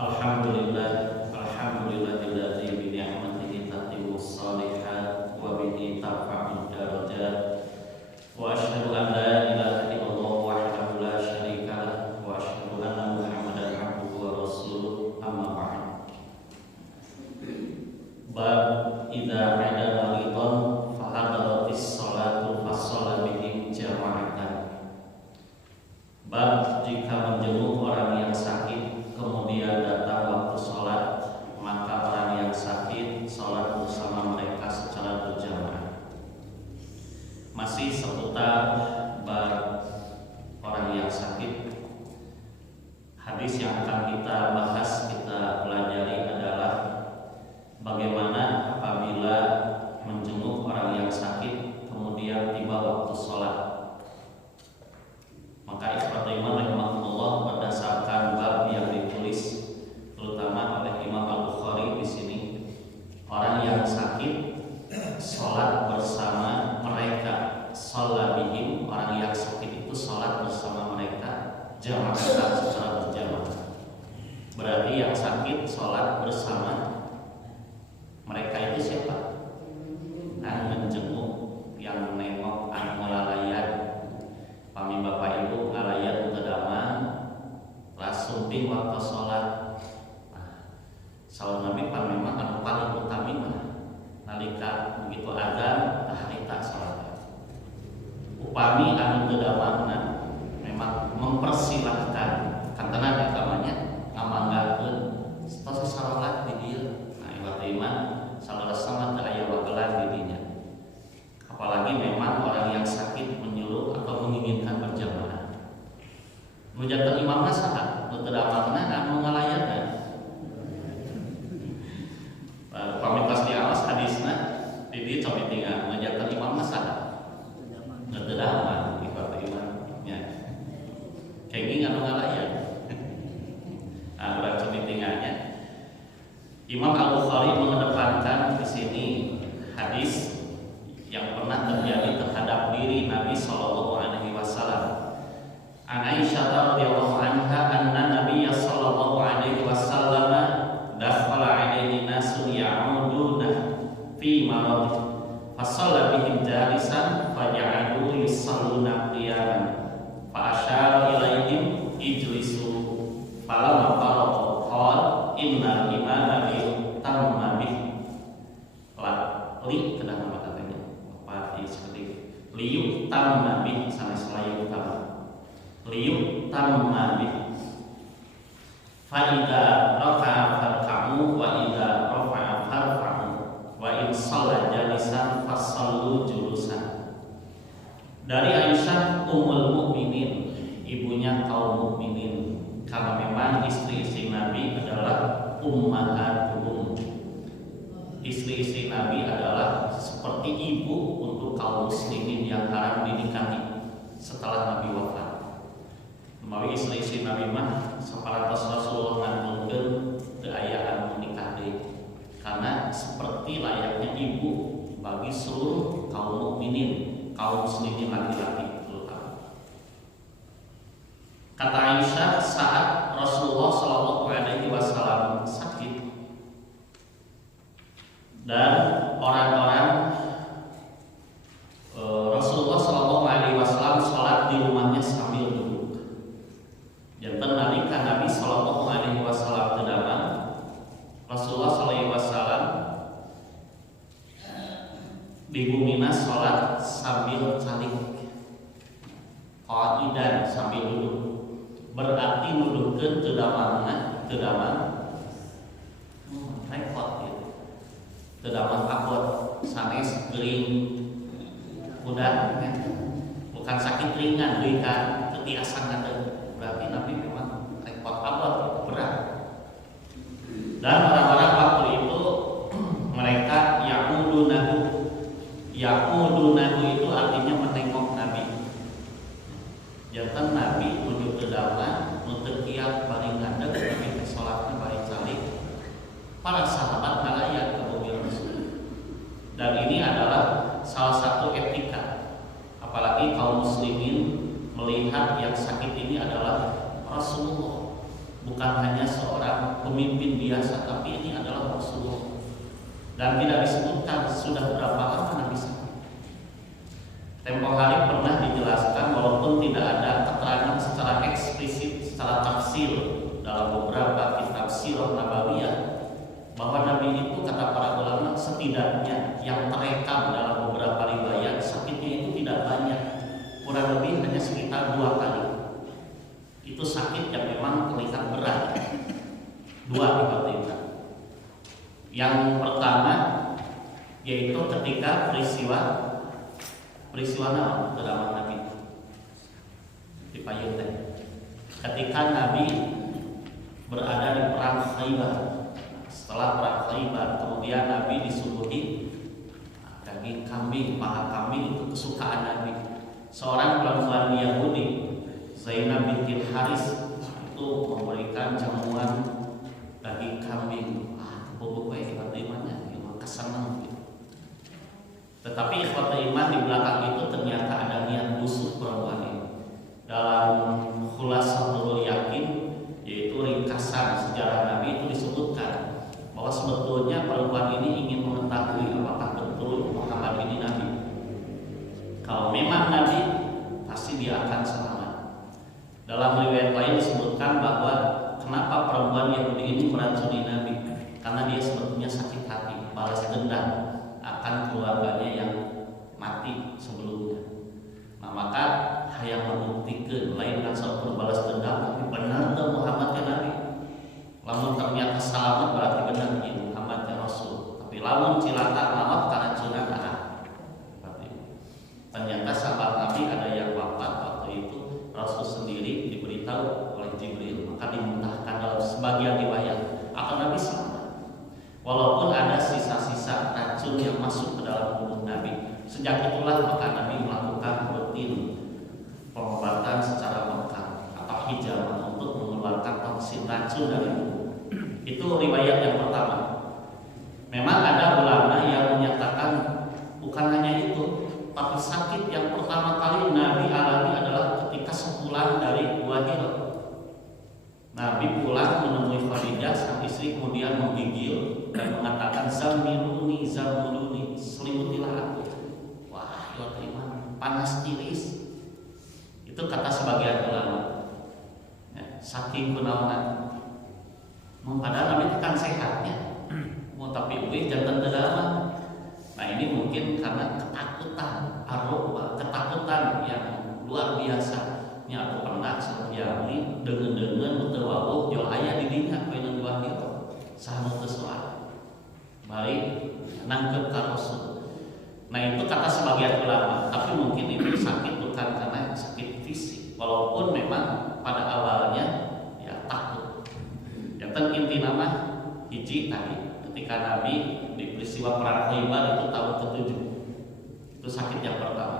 Alhamdulillah, alhamdulillahilladzi bi ni'matihi tatimmus shalihat wa bihi tarfa'ud darajat. Wa asyhadu an la ilaha illallah wahdahu la syarika lah wa asyhadu anna Muhammadan abduhu wa rasuluh. Amma ba'd. Bab idza 'ada maridun fa hadaratis sholatu fa shalla bihim jama'atan. Bab jika menjenguk orang yang sakit kemudian datang waktu sholat, maka orang yang sakit sholat bersama mereka secara berjamaah. Masih seputar bab orang yang sakit. Hadis yang akan kita bahas, kita pelajari adalah bagaimana apabila menjenguk orang yang sakit kemudian tiba waktu sholat. Maka ikhwatul iman rahimahumullah, berdasarkan bab yang ditulis terutama oleh Imam Al-Bukhari di sini, orang yang sakit sholat bersama mereka, sholat bihim, orang yang sakit itu sholat bersama mereka jamaah, secara berjamaah. Berarti yang sakit sholat bersama mereka itu siapa? Yang menjenguk, yang menengok, yang melalaian. Pami bapak ibu ngalayan kedaman langsung di waktu sholat. Saur Nabi pan memang anu paling utami mah nalika begitu adzan taharita sholat. Upami anu kedamanna memang mempersilahkan kantenan agamanya ngamanggakeun tos salat di dieu. Nah, iwat iman salah sama teu aya wagelan di dinya. Apalagi memang orang yang sakit menyuruh atau menginginkan berjamaah. Mujatul imamna saha, nu teu damarna anu ngalayanna. Pamitos di awas hadisna di dieu cobi tinggal mujatul imamna saha. Nu teu damar ibarat iman nya. Kenging anu ngalayan. Ah, urang cobi tinggalnya. Imam Al-Bukhari mengedepankan di sini hadis yang pernah terjadi terhadap diri Nabi Shallallahu Alaihi Wasallam. An Aisyah radhiyallahu anha anna Nabiy Shallallahu Alaihi Wasallam dakhala alaihi nasun ya'uduna fi marad fa shalla bihim jalisan fa ja'alu yusalluna qiyaman fa asyara ilaihim ijlisu falamma faragha qala innal imama yutamma bih la li kedah nama katanya seperti liuk tamma bih sama selayu utama liuk tamma bih fa idza rafa'a farka'u wa idza rafa'a farfa'u wa in shalla jalisan fasallu julusan. Dari Aisyah ummul mukminin, ibunya kaum mukminin, karena memang istri-istri Nabi adalah ummahatul. Istri-istri Nabi adalah seperti ibu untuk kaum muslimin yang haram dinikahi setelah Nabi wafat. Melalui istri-istri Nabi mah saparantos Rasulullah ngandungkeun teu aya anu nikah deui, karena seperti layaknya ibu bagi seluruh kaum mukminin, kaum muslimin laki-laki terutama. Kata Aisyah, saat Rasulullah Shallallahu Alaihi Wasallam sakit dan orang-orang Rasulullah Shallallahu Alaihi Wasallam sholat di rumahnya sambil duduk. Jantan nalika Nabi Shallallahu Alaihi Wasallam kedaman, Rasulullah Shallallahu Alaihi Wasallam di bumina sholat sambil calik, qaidan sambil duduk. Berarti nudukkeun teu damanna, teu daman repot gitu. Terdapat kapot sanes gering udah bukan sakit ringan kan ketiasan ada, berarti Nabi memang repot abot berat. Dan orang-orang waktu itu mereka yaqudunahu itu artinya menengok Nabi. Jantan Nabi menuju ke dalam untuk kiat paling ngadeg Nabi sholatnya paling calik. Para sahabat ngalayan ke mobil Rasul. Dan ini adalah salah satu etika. Apalagi kaum muslimin melihat yang sakit ini adalah Rasulullah. bukan hanya seorang pemimpin biasa, tapi ini adalah Rasulullah. Dan tidak disebutkan sudah berapa lama Nabi sakit. Tempo hari pernah dijelaskan, walaupun tidak ada keterangan secara eksplisit, secara tafsir dalam beberapa kitab sirah nabawiyah, bahwa Nabi itu, kata para ulama, setidaknya yang terekam dalam beberapa riwayat sakitnya itu tidak banyak, kurang lebih hanya sekitar 2 kali. Itu sakit yang memang terlihat berat. 2 tiba-tiba. Yang pertama yaitu ketika peristiwa naon drama Nabi di payung teh. Ketika Nabi berada di perang Khaybar. Setelah perang Khaybar, kemudian Nabi disuguhi daging kambing, paha kambing, itu kesukaan Nabi. Seorang perempuan Yahudi, Zainab binti Haris, itu memberikan jamuan daging kambing. Bobo ikhwat imannya, yang kesenang gitu. Tetapi ikhwat iman, di belakang itu ternyata ada niat busuk perempuan ini. Dalam Khulasatul Yakin, yaitu ringkasan sejarah Nabi, itu disebutkan bahwa sebetulnya perempuan ini ingin mengetahui apakah betul Muhammad ini Nabi. Kalau memang Nabi, pasti dia akan selamat. Dalam riwayat lain disebutkan bahwa kenapa perempuan Yahudi ini meracuni Nabi, karena dia sebetulnya sakit hati, balas dendam akan keluarganya yang mati sebelumnya. Nah, maka hayang membuktikan lain kan soal balas dendam, tapi benar tuh Muhammad ya Nabi. Lamun ternyata selamat berarti benar ya Muhammad ya Rasul. Tapi lamun cilaka maaf karena curang ternyata sahabat Nabi ada yang wafat waktu itu. Rasul sendiri diberitahu oleh Jibril, maka dimuntahkan dalam sebagian riwayat akan Nabi selamat. Walaupun ada sisa-sisa racun yang masuk ke dalam tubuh Nabi. Sejak itulah maka Nabi melakukan rutin pengobatan secara lokal atau hijama untuk mengeluarkan toksin racun dari tubuh. Itu riwayat yang pertama. Memang ada ulama yang menyatakan bukan hanya itu, tapi sakit yang pertama kali Nabi alami adalah ketika sepulang dari Gua Hira. Nabi pulang menemui Khadijah sang istri, kemudian menggigil dan mengatakan zamiluni, zamiluni, selimutilah aku. Wah, ya terima, panas tiris. Itu kata sebagian ulama. Ya, saking kunaonan. Padahal Nabi kan sehatnya. Mau tapi uih jantan dalam. Nah, ini mungkin karena ketakutan, ketakutan yang luar biasa. Ini aku pernah sehari dengan mutawawuh jol aya di dinya poeun Gua Hira. Saha teu soal. Bari nangkep ka Rasul. Nah, itu kata sebagian ulama, tapi mungkin itu sakit bukan karena sakit fisik. Walaupun memang pada awalnya ya takut. Yang inti nama hiji tadi ketika Nabi di peristiwa perang Khaybar itu tahun ke-7. Itu sakit yang pertama.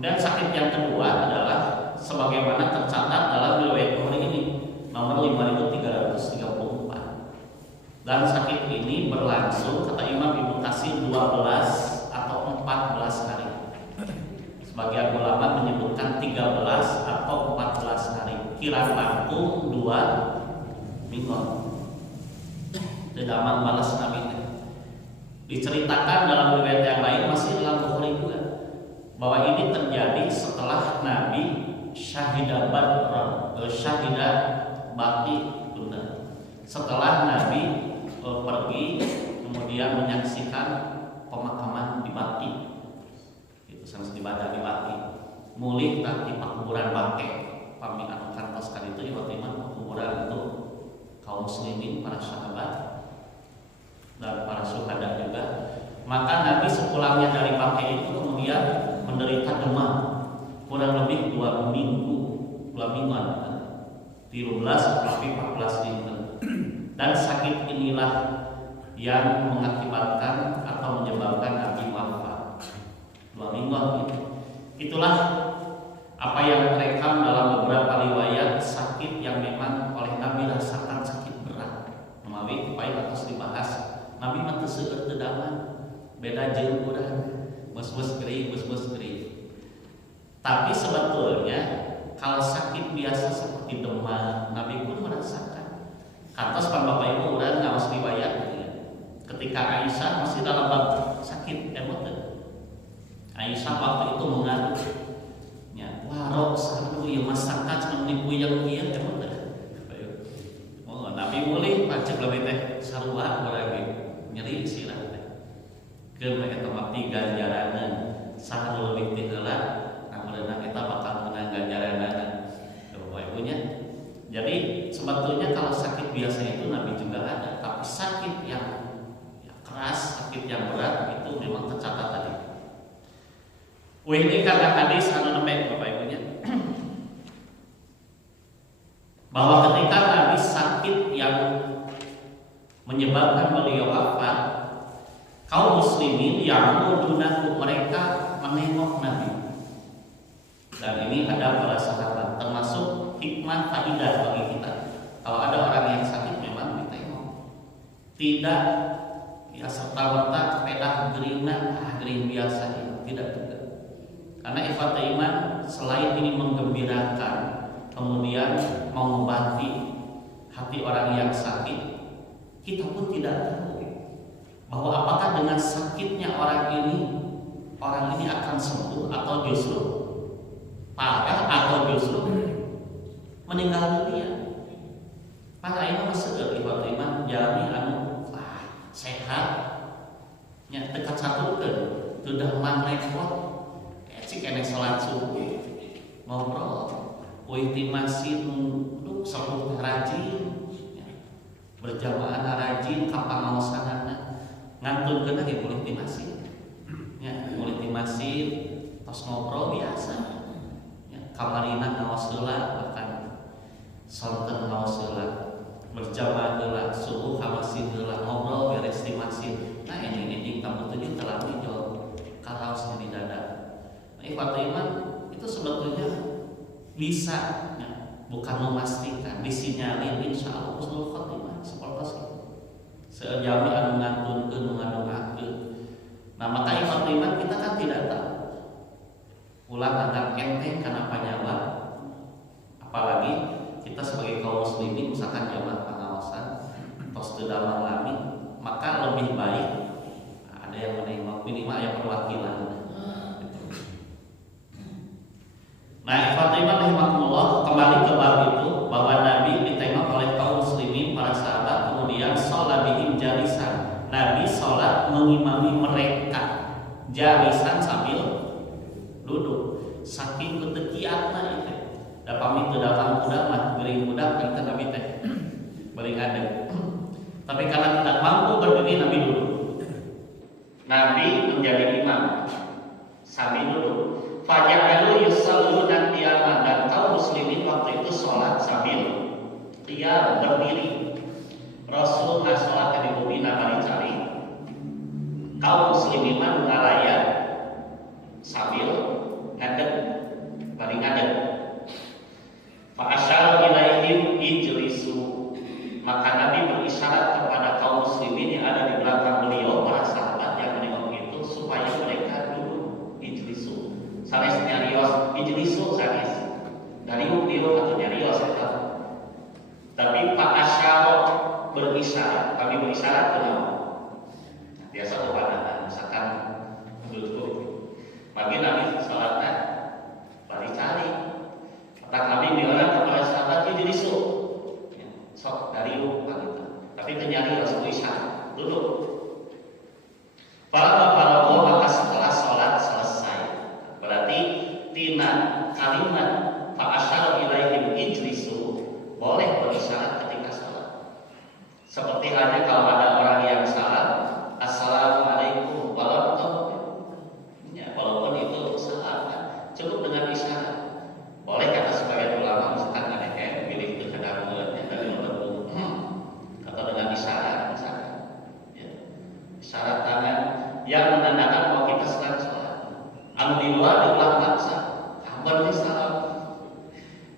Dan sakit yang kedua adalah sebagaimana tercatat dalam riwayat Bukhari ini nomor 5334. Dan sakit ini berlangsung kata Imam Ibnu Katsir 12 atau 14 hari. Sebagian ulama menyebutkan 13 atau 14 hari. Kira langkung 2 minggu. Dedaman balas Nabi. Diceritakan dalam riwayat yang lain masih dalam Bukhari juga bahwa ini terjadi setelah Nabi syahidah Baqi, setelah Nabi pergi kemudian menyaksikan pemakaman di Baqi. Itu sangat dibaca di Baqi. Mulih tadi kuburan bangke pami anu kantos kan itu waktu iman kuburan itu kaum muslimin, para sahabat dan para syuhada juga. Maka Nabi sepulangnya dari Baqi itu kemudian menderita demam kurang lebih 2 mingguan 13 tapi 14 dinten. Dan sakit inilah yang mengakibatkan atau menyebabkan Nabi wafat 2 mingguan gitu. Itulah apa yang terekam dalam beberapa riwayat sakit yang memang oleh Nabi rasakan sakit berat. Memawi supaya atas dibahas. Nabi mah teu seueur teu daman. Beda jeung urang. Bos-bos geuring. Tapi sebetulnya kalau sakit biasa seperti demam, Nabi pun merasakan. Kantos pan Bapak Ibu urang ngaos riwayat ketika Aisyah masih dalam bab sakit emot. Aisyah waktu itu mengadu nya warok sadu ieu masakan cenah nipu yang kieu emot. Oh, Nabi mulih pacek leuwih teh sarua urang ge nyeri sirah teh. Keur eta mah ganjaraneun saha nu leuwih ti heula amunna eta bakal menang ganjaraneun. Bapak Ibunya. Jadi sebetulnya kalau sakit biasa itu Nabi juga ada, tapi sakit yang keras, sakit yang berat itu memang tercatat tadi. Ini karena hadis anu nembe Bapak Ibunya bahwa ketika Nabi sakit yang menyebabkan beliau wafat, kaum muslimin yang mudunaku mereka menengok Nabi. Dan ini ada para sahabat, termasuk hikmah faidah bagi kita. Kalau ada orang yang sakit memang ditengok, tidak ya serta-merta pedah gerina gering biasa, tidak juga. Karena ikhwat iman selain ini menggembirakan, kemudian mengobati hati orang yang sakit, kita pun tidak tahu bahwa apakah dengan sakitnya orang ini akan sembuh atau justru parah atau justru meninggal dunia. Para ini seger ikhwat iman jalmi anu sehat nya dekat satukeun teu dahman repot cik keneh salat subuh ngobrol euy ti masjid nu sepuh rajin berjamaah rajin ka pangaosanana ngantunkeun ge boleh ti masjid nya boleh ti masjid tos ngobrol biasa kamarina ngaos heula bahkan sonten ngaos heula berjamaah heula subuh ka masjid heula ngobrol beres di masjid. Nah ini tamu tujuh telah dijol karaosnya di dada. Nah ikhwat iman itu sebetulnya bisa bukan memastikan disinyalir insyaallah husnul khotimah seperti itu. Sejami anu ngantunkeun ngadongakeun. Nah maka ikhwat iman kita kan tidak tahu ulang anggap enteng karena nyawa, apalagi kita sebagai kaum muslimin misalkan jamaah pengawasan tos teu dalam lami, maka lebih baik ada yang menengok minimal yang perwakilan. Nah, ikhwat iman rahimakumullah, kembali ke bab itu bahwa Nabi ditengok oleh kaum muslimin para sahabat, kemudian sholat bihim jalisan. Nabi sholat mengimami mereka jalisan sambil duduk. Saking ketekiatna itu da pamit teu datang budak mah geuring budak kita Nabi teh beuring adeg. Tapi karena tidak mampu berdiri Nabi duduk. Nabi menjadi imam sambil duduk. Faja'alu yusalluna qiyaman, dan kaum muslimin waktu itu sholat sambil qiyam berdiri. Rasul sholat di bumi nabari cari. Kaum muslimin mah ngaraya sambil ngadeg bari ngadeg. Fa asyara ilaihim ijlisu, maka Nabi berisyarat kepada kaum muslimin yang ada di belakang beliau, para sahabat yang menengok itu, supaya mereka duduk. Ijlisu sanes nyarios, ijlisu sanes dari biro atau nyarios eta. Tapi fa asyara berisyarat, kami berisyarat kenapa? Biasa kepada misalkan duduk pagi Nabi sholatnya bari cari tak Nabi bilang kepada sahabat jadi sok sok dari yuk gitu. Tapi ternyata harus isyarat duduk. Para maka setelah sholat selesai, berarti tina kalimat fa'asyara ilaihim ijlisu boleh berisyarat ketika sholat. Seperti halnya kalau ada orang yang salat assalamualaikum warahmatullahi, ya walaupun itu salah cukup dengan isyarat. Boleh kata sebagian ulama misalkan ada yang pilih itu kedamuan dari lembut atau dengan isyarat misalkan ya. Isyarat tangan yang menandakan bahwa kita sedang sholat. Anu di luar diulang maksa kabar di salam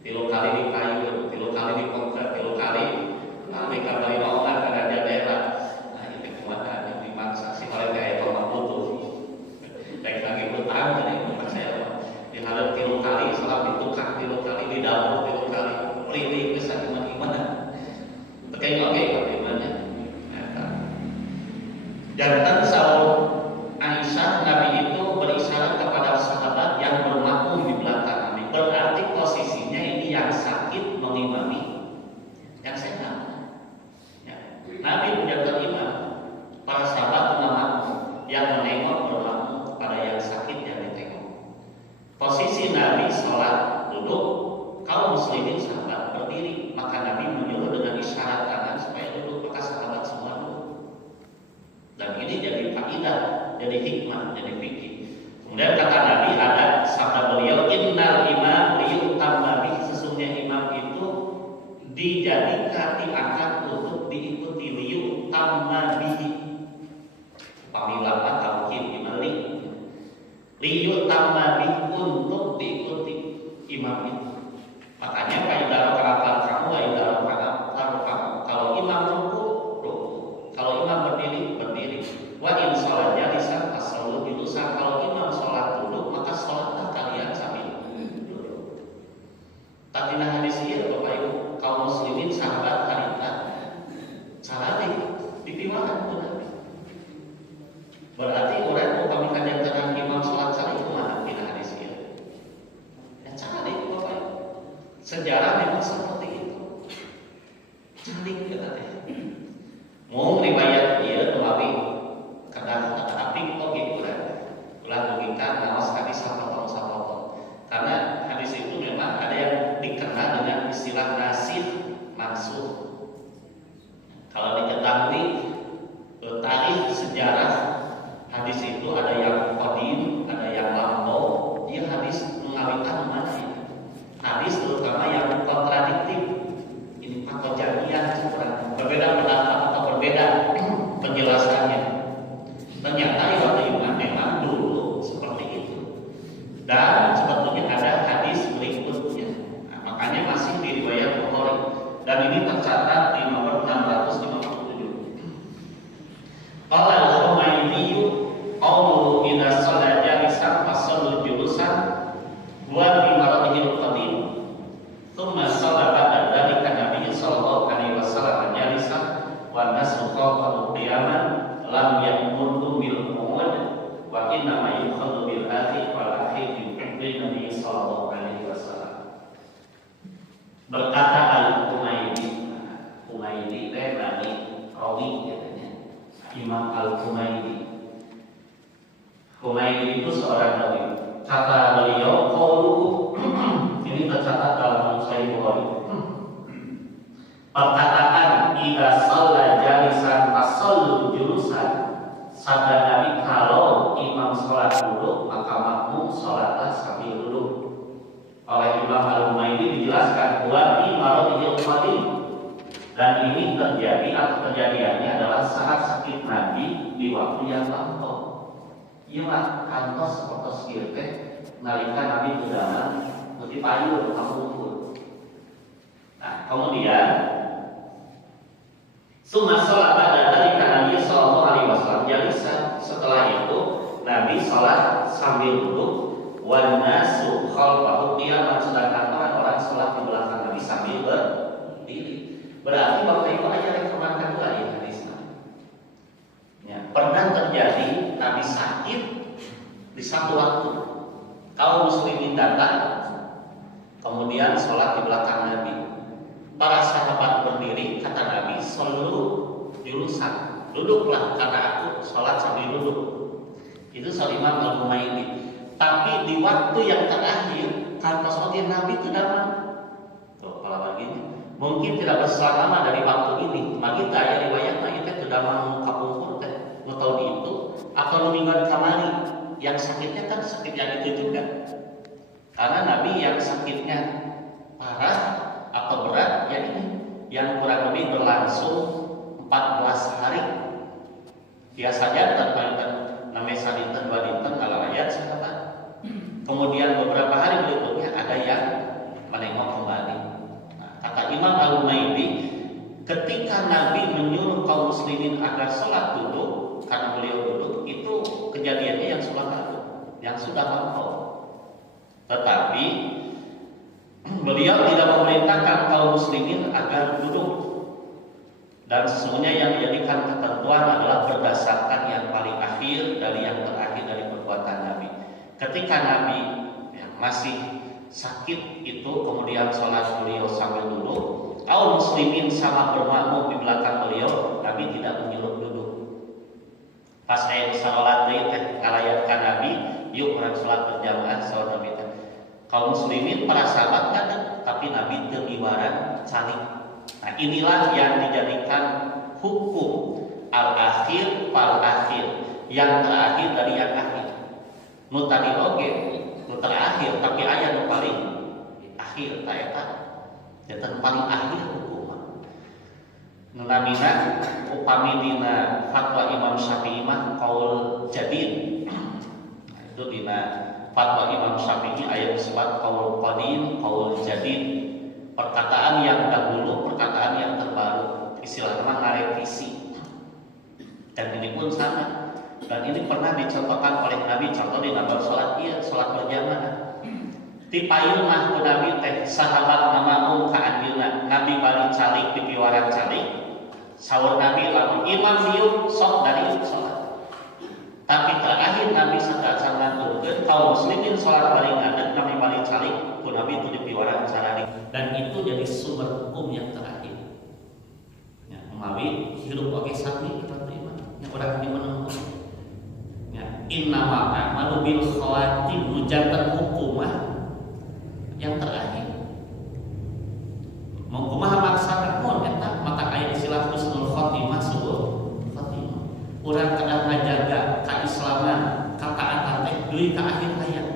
3 kali di kayu, 3 kali di konkret, 3 kali kabari omongan kada daerah diangkat untuk diikuti liu tamma bihi. Pamila tauhid imali. Liu tamma bihi untuk diikuti imam itu. Makanya kaidah rakaat kamu kaidah rakaat kamu. Kalau imam ruku, kalau imam berdiri, berdiri. Wa in sholat jalisan as-salat julusan. Kalau imam sholat duduk, maka sholatlah kalian sambil duduk. Tatina hadis ieu Bapak Ibu, kaum muslimin sahabat harita salati dipiwahan ku Nabi. Berarti urang upami kajantan imam sholat salih kumaha dina hadis ieu? Ya salih Bapak Ibu. Sejarah memang seperti itu. Salih kita teh. Mau riwayat ieu melalui kadang tapi kok gitu ulah logika ngawas hadis sapotong. Karena hadis itu memang ada yang dikenal dengan istilah nasih mansuh. Kalau diketahui tarikh sejarah hadis itu ada yang qadim, ada yang lampau. Dia hadis mengawikan mana ya? Hadis terutama yang kontradiktif. Ini kejadian kurang berbeda pendapat atau berbeda penjelasannya. Ternyata riwayat memang dulu seperti itu. Dan sebetulnya ada hadis berikutnya. Nah, makanya masih di riwayat Bukhari. Dan ini tercatat di nomor 657. Qala al-Humaydi qawluhu idza shalla jalisan fasallu julusan wa bi maradihil qadim. Tsumma shalla ba'da dzalika Nabi sallallahu alaihi wasallam jalisan wa nasu qawlu qiyaman lam ya'muru bil qawd wa inna ma yukhadhu bil akhir wal akhir bi fi'li Nabi sallallahu alaihi wasallam. Berkata Al-Humaydi, Humaydi teh bani rawi katanya. Imam Al-Humaydi. Humaydi itu seorang rawi. Kata beliau qauluhu ini tercatat dalam Sahih Bukhari. Perkataan idza shalla jalisan fasallu julusan, sabda Nabi kalau imam sholat duduk maka makmum sholatlah sambil duduk. Oleh Imam Al-Humaydi dijelaskan wa bi maradihil qadim, dan ini terjadi atau kejadiannya adalah saat sakit Nabi di waktu yang lampau. Ieu mah kantos sapertos kieu teh nalika Nabi kedaman muti payur kamumpul. Nah, kemudian summa sholat dari Nabi sallallahu alaihi wasallam jalisan. Setelah itu Nabi sholat sambil duduk, wan nasu khalfahu qiyaman, sedangkan orang sholat di belakang Nabi sambil berdiri. Berarti Bapak Ibu aja rekomankan dulu ya hadisnya. Ya, pernah terjadi Nabi sakit di satu waktu. Kaum muslimin datang, kemudian sholat di belakang Nabi. Para sahabat berdiri, kata Nabi, "Shollu julusan." Duduklah karena aku sholat sambil duduk. Itu Imam Al-Humaydi. Tapi di waktu yang terakhir, karena sholat Nabi itu dalam kalau begini, mungkin tidak berselang lama dari waktu ini. Magita ya riwayatnya itu dalam kapungkur teh. Tahun itu akan mingguan kamari. Yang sakitnya kan sakit yang itu juga. Karena Nabi yang sakitnya parah atau berat ya ini yang kurang lebih berlangsung 14 hari. Biasanya tanpa namanya sadinten dua dinten kalau ayat sahabat. Kemudian beberapa hari berikutnya ada yang menengok kembali. Nah, kata Imam Al-Humaydi, ketika Nabi menyuruh kaum muslimin agar sholat duduk, karena beliau duduk, itu kejadiannya yang sholat lalu, yang sudah lampau. Tetapi beliau tidak memerintahkan kaum muslimin agar duduk. Dan sesungguhnya yang dijadikan ketentuan adalah berdasarkan yang paling akhir dari yang terakhir dari perbuatan Nabi. Ketika Nabi masih sakit itu, kemudian sholat beliau sambil duduk, kaum muslimin sama bermakmum di belakang beliau, Nabi tidak menyuruh duduk. Pas saya sholat ngalayankan Nabi, yuk orang sholat berjamaah, sholat Nabi. Kaum muslimin para sahabat nggak, tapi Nabi terbiwaran saling. Nah, inilah yang dijadikan hukum al-akhir fal-akhir, yang terakhir dari yang akhir. Nu tadi oge, nu terakhir, tapi aya nu paling akhir ta eta. Eta paling akhir hukum. Nunamina upami dina fatwa Imam Syafi'i mah qaul jadid. Itu dina fatwa Imam Syafi'i aya disebut qaul qadim, qaul jadid. Perkataan yang dahulu, perkataan yang terbaru. Istilahnya ngarevisi. Dan ini pun sama. Dan ini pernah dicontohkan oleh Nabi, contoh di dalam salat salat berjamaah. Ti payung mah ku Nabi teh sahabat nama ka anjeunna. Nabi balik calik di piwaran calik. Saur Nabi lamun imam diuk sok dari salat. Tapi terakhir Nabi sadar ngaturkeun kaum muslimin salat bari ngadeg Nabi balik calik ku Nabi itu di piwaran carari. Dan itu jadi sumber hukum yang terakhir. Ya, umawi hirup oge sami kita iman. Yang urang di mana? Ya, innamal a'malu bil khawatim mujatan hukumah yang terakhir. Mau kumaha maksanakeun eta maka aya istilah husnul khotimah suul khotimah. Urang kada ngajaga kaislaman, kataatan teh deui ka akhir hayat.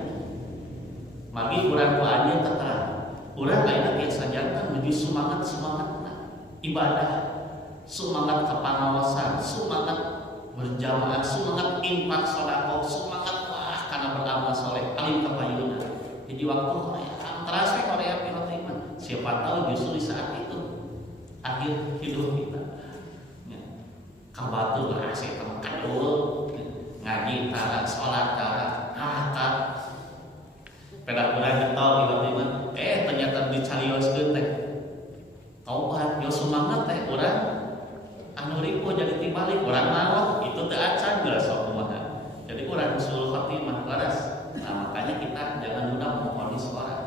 Magi urang doanya terang. Urang ayeuna tiasa janten menuju semangatna ibadah, semangat kepangawasan, semangat berjamaah, semangat infak sedekah, semangat wah kana beramal saleh, alim kapayuna. Jadi waktu terasa Korea pilot iman. Siapa tahu justru di saat itu akhir hidup kita. Ya. Kabatul lah saya temukan dulu ngaji tara, sholat tara, akad. Pedak urang getol pilot iman. Ternyata dicarioskeun teh. Taubat, yo semangat teh urang anu ripo jadi tibalik urang mah itu teu acan geus sok kumaha. Jadi urang usul khotimah laras. Nah, makanya kita jangan mudah memvonis orang.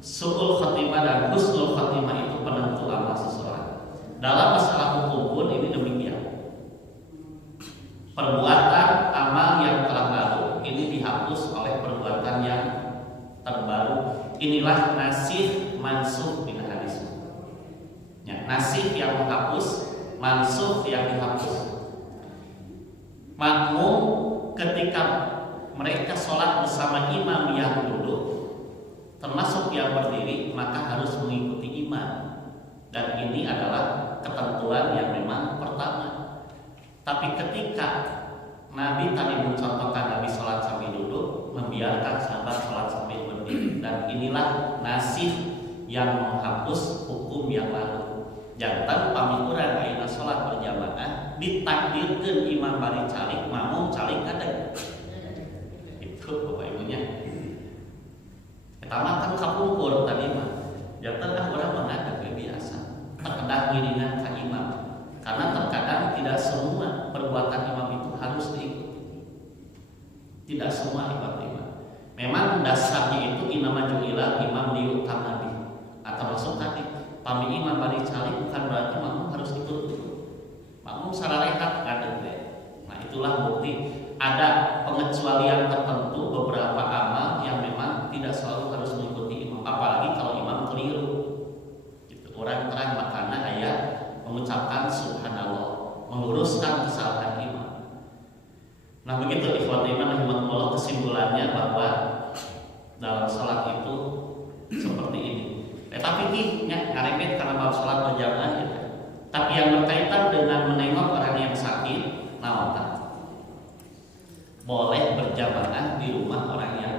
Su'ul khotimah dan husnul khotimah itu penentu amal seseorang. Dalam masalah hukum pun ini demikian. Perbuatan amal yang telah lalu ini dihapus oleh perbuatan yang terbaru. Inilah nasih mansukh min hadis. Ya, nasih yang menghapus, mansukh yang dihapus. Makmum ketika mereka sholat bersama imam yang duduk termasuk yang berdiri maka harus mengikuti imam, dan ini adalah ketentuan yang memang pertama. Tapi ketika Nabi tadi mencontohkan Nabi sholat sambil duduk, membiarkan sahabat sholat sambil berdiri, dan inilah nasih yang menghapus hukum yang lalu. Jantan pami urang ayeuna sholat berjamaah ditakdirkeun imam bari calik, makmum calik ngadeg. Itu Bapak Ibunya. Pertama kan kapungkur tadi mah. Jantan urang mengadeg biasa. Terkedah ngiringan ka imam. Karena terkadang tidak semua perbuatan imam itu harus diikuti. Tidak semua imam. Memang dasarnya itu inama ju'ila imam liutamabi. Atau masuk tadi pami imam bari calik bukan berarti makmum harus ikut. Makmum sararehat ngadeg. Nah, itulah bukti ada pengecualian tertentu beberapa amal yang memang tidak selalu harus mengikuti imam, apalagi kalau imam keliru. Gitu. Orang terang makana ayat mengucapkan subhanallah, meluruskan kesalahan imam. Nah, begitu ikhwan iman rahimakumullah, kesimpulannya bahwa dalam salat itu seperti ini. Tetapi ini ngarepet karena bab salat berjamaah ya. Tapi yang berkaitan dengan menengok orang yang sakit, naon boleh berjamaah di rumah orang yang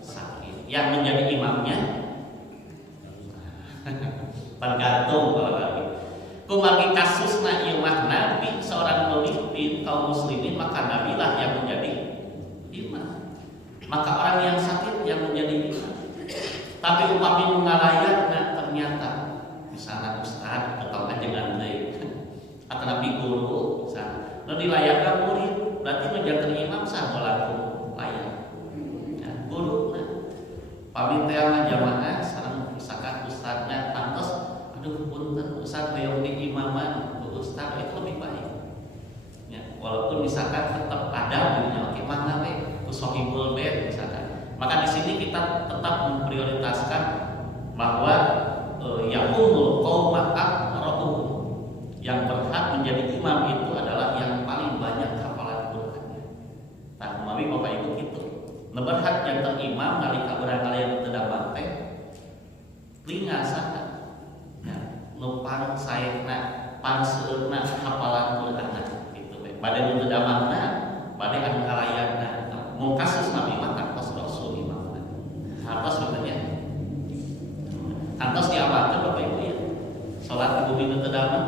sakit. Yang menjadi imamnya tergantung kalau lagi. Kumagi kasusna ieu mah Nabi seorang pemimpin kaum muslimin, maka Nabi lah yang menjadi imam. Maka orang yang sakit yang menjadi imam. Tapi upami ngalayatna ternyata misalnya ustaz atau ajengan deui atau nabi guru misalnya nu dilayatkan murid berarti menjadi imam sah melaku layak. Ya, guru nah pami teh jamaah sareng misalkan ustazna pantos aduh punten ustaz hoyong di imaman ku ustaz itu lebih baik. Ya, walaupun misalkan tetap ada dunia oke mana we ku sohibul bed misalkan. Maka di sini kita tetap memprioritaskan bahwa yaqumul qauma aqra'uhum, yang berhak menjadi imam itu adalah yang paling banyak hafalan Qur'annya. Nah, mami Bapak Ibu gitu. Berhak yang terimam nalika urang kalian teu damang teh linga sana. Ya, numpang saena harseuna hafalan Qur'an gitu we. Bade nu teu damangna, bade anu ngalayanna. Mun kasus Nabi mah kantos Rasul imamna. Hartos sebenarnya. Kantos diamalkeun Bapak Ibu ya. Salat di bumi nu teu damang.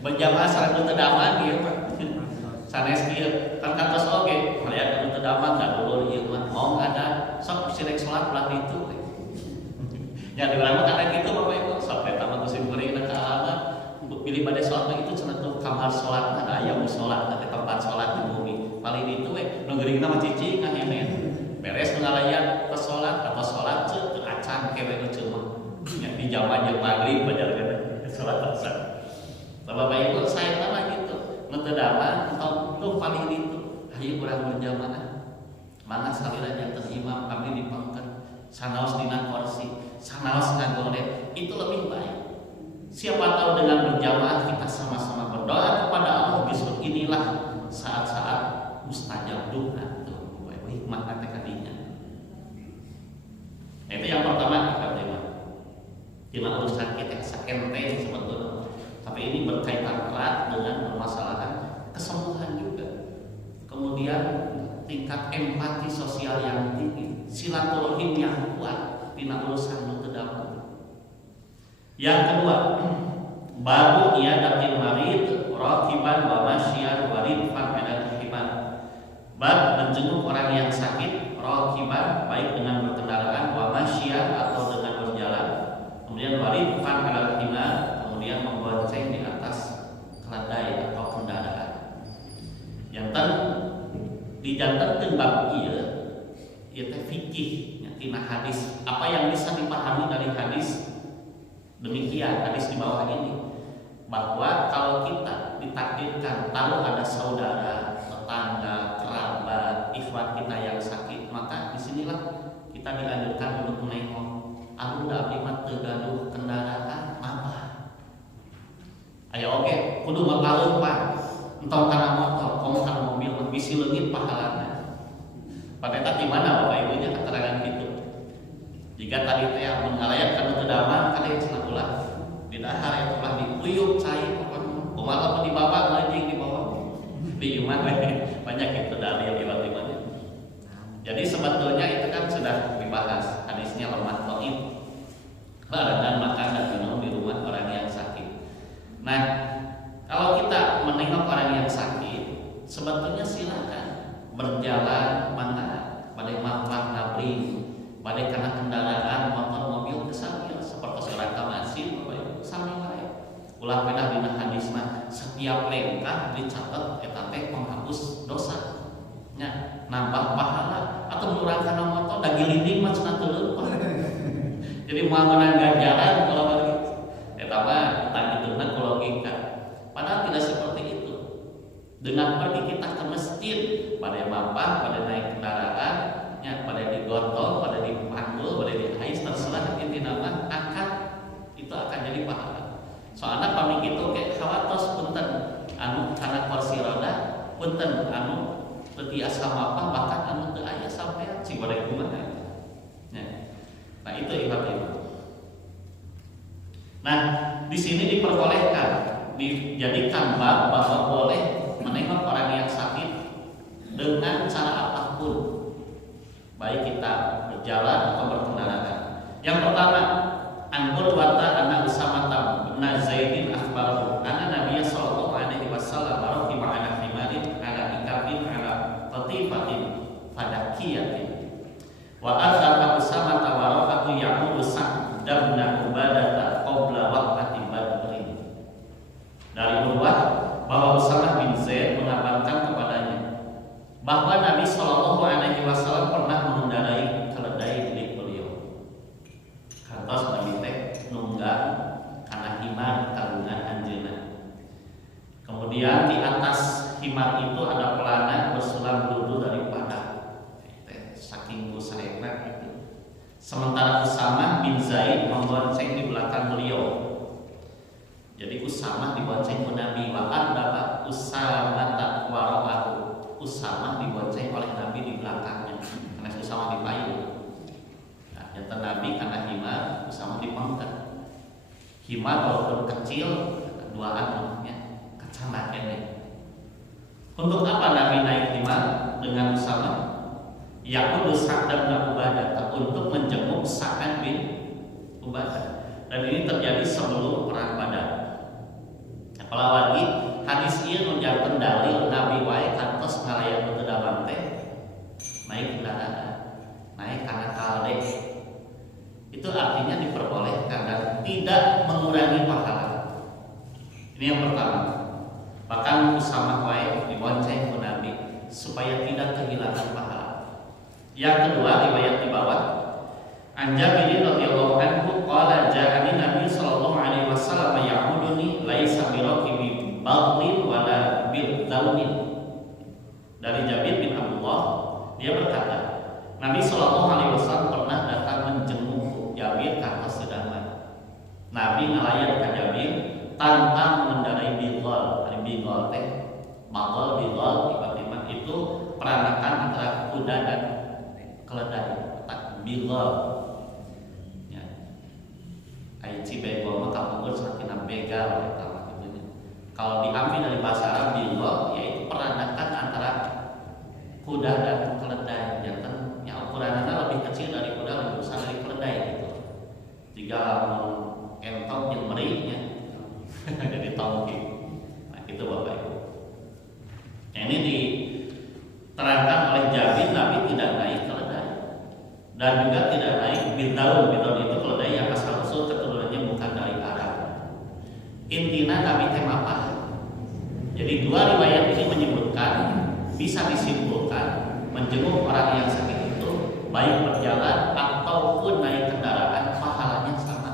Berjamaah salat nu teu damang ieu mah. Sanes kieu kan kantos oge, malian nu teu damang gadulur ieu mah. Mau ada sok silek salat ulah ditu. Ya di urang kana kitu Bapak Ibu, sampai tamat musim kuring ka alamat pilih pada sholat itu cenah tuh kamar sholat ada aya mushola teh tempat sholat di bumi paling itu we nu geuringna mah cicing ngahemen beres ngalayan ke sholat atau sholat teu acan kewe nu ceumah nya di jamaah jeung maghrib bajarkeun sholat asar. Bapak Ibu saya mah gitu nu teu damang entong tuh paling itu hayu urang berjamaah mangga salira janten imam kami dipangkeun sanaos dina kursi sanaos ngagonet itu lebih baik. Siapa tahu dengan berjamaah kita sama-sama berdoa kepada Allah, justru inilah saat-saat mustajab doa tuh, hikmah kata kadinya. Itu yang pertama kita tidak urusan kita sakente sebetulnya, tapi ini berkaitan erat dengan permasalahan kesembuhan juga. Kemudian tingkat empati sosial yang tinggi, silaturahim yang kuat, tidak urusan mutadawam. Yang kedua, baru iadatil marid raqiban wa masyian wa ridfan ala himan. Bab menjenguk orang yang sakit raqiban baik dengan berkendaraan wa masyian atau dengan berjalan. Kemudian wa ridfan ala himan, kemudian membonceng di atas keledai atau kendaraan. Yang dijantankeun bab ieu teh fikih tina hadis. Apa yang bisa dipahami dari hadis? Demikian hadis di bawah ini bahwa kalau kita ditakdirkan tahu ada saudara, tetangga, kerabat, ikhwan kita yang sakit, maka disinilah kita dianjurkan untuk menengok. Aku udah abdi teu gaduh kendaraan apa? Ayo oke, kudu makaluh Pak. Entong kana motor, komo kana mobil, bisi leungit pahalana. Pada eta di mana Bapak Ibunya keterangan gitu? Jika tadi teh mengalayan kanu teu damang kali cenah ulah di dahar eta ulah dipuyuk cai pokona kumaha di bawah leujing di bawah di iman banyak itu dalil iman-imannya. Jadi sebetulnya itu kan sudah dibahas hadisnya lemah dhaif. Larangan makan dan minum di rumah orang yang sakit. Nah, kalau kita menengok orang yang sakit, sebetulnya silakan berjalan mana pada maklak nabring pada karena kendaraan motor mobil kesambil seperti surat kamasin Bapak Ibu sambil baik ulah pedah dina hadisna setiap langkah dicatat eta teh penghapus dosa nya nambah pahala atau menurang kana motor da gilinding mah cenah teu leumpah jadi moal menang ganjaran kalau begitu eta mah tagituna ku logika padahal tidak seperti itu. Dengan pergi kita ke masjid pada mampah pada naik kendaraan ya, pada digotong, pada dipanggul, pada dihais, terserah intinya mah akad itu akan jadi pahala. Soalnya kami gitu kayak khawatos punten anu karena kursi roda punten anu teu tiasa mampah bahkan anu teu aya sampean si bade kumaha. Ya. Nah itu ibadah. Nah di sini diperbolehkan dijadikan bab bahwa boleh menengok orang yang sakit dengan cara apapun, baik kita berjalan atau berkendaraan. Yang pertama, Anhur wata anna Usamah bin Zaidin akhbarahu anna Nabiy sallallahu alaihi wasallam raqiba ala himarin ala ikafin ala latifatin fadakiyatin wa adzaba Usamah tawaraqatu ya'udu sa'dabna ubadata qabla waqti badrin. Dari Urwah bahwa Usamah bin Zaid mengabarkan kepadanya bahwa Nabi Shallallahu Alaihi Wasallam pernah mengendarai keledai milik beliau. Kantos Nabi teh nunggang karena himar kagungan anjeunna. Kemudian di atas himar itu ada pelana bersulam dulu daripada saking busarena itu. Sementara Usamah bin Zaid membonceng di belakang beliau. Jadi Usamah dibonceng oleh Nabi wa'ad dapat Usamah takwara'ahu. Usamah dibonceng oleh Nabi di belakangnya karena Usamah dipayung. Nah, jantan Nabi karena himar Usamah dipangkat. hima walaupun kecil duaan ya kacana kene. Untuk apa Nabi naik hima dengan Usama? Yaqudu Sa'd bin Ubadah, untuk menjenguk Sa'ad bin Ubadah. Dan ini terjadi sebelum perang Badar. Apalagi hadis ieu menjadi dalil Nabi wae kantos ngalayan teu dawan teh naik kendaraan, naik kana kalde. Itu artinya diperbolehkan dan tidak mengurangi pahala. Ini yang pertama. Bahkan Usama wae dibonceng ku Nabi supaya tidak kehilangan pahala. Yang kedua, riwayat di bawah, An Jabir radhiyallahu anhu qala ja'ani Nabi sallallahu alaihi wasallam ya'uduni laisa biraqibi baghlin wala bidzaunin. Dari Jabir bin Abdullah, dia berkata, Nabi sallallahu alaihi wasallam pernah datang menjenguk Jabir kantos sedangan. Nabi ngalayan ka Jabir tanpa mengendarai bidghal. Bidghal teh bagol bidghal ibarat itu peranakan antara kuda dan keledai, tak bidghal. Ya. Ai cibegol mah kapungkur sakinah begal eta mah kitu. Kalau diambil dari bahasa Arab bidghal yaitu peranakan antara kuda dan keledai. Jantan ya ukurannya lebih kecil dari kuda, lebih besar dari keledai gitu. Jika lamun entok jeung merinya jadi tongki. Nah, itu Bapak Ibu. Nah, ini diterangkan oleh Jabir, Nabi tidak naik keledai dan juga tidak naik biddaun. Biddaun itu keledai yang asal usul keturunannya bukan dari Arab. Intinya Nabi tema apa? Jadi dua riwayat ini menyebutkan bisa disimpulkan menjenguk orang yang sakit itu baik berjalan ataupun naik kendaraan pahalanya sama.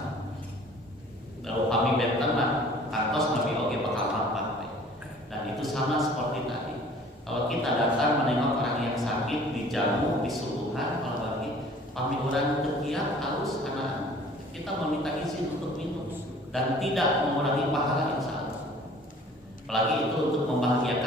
Lalu kami benten mah kantos Nabi oge bakal mampat. Dan itu sama seperti tadi. Kalau kita datang menengok orang yang sakit dijamu, disuguhan, kalau bagi pami urang terkiat haus karena kita meminta izin untuk minum dan tidak mengurangi pahala yang sama. Apalagi itu untuk membahagiakan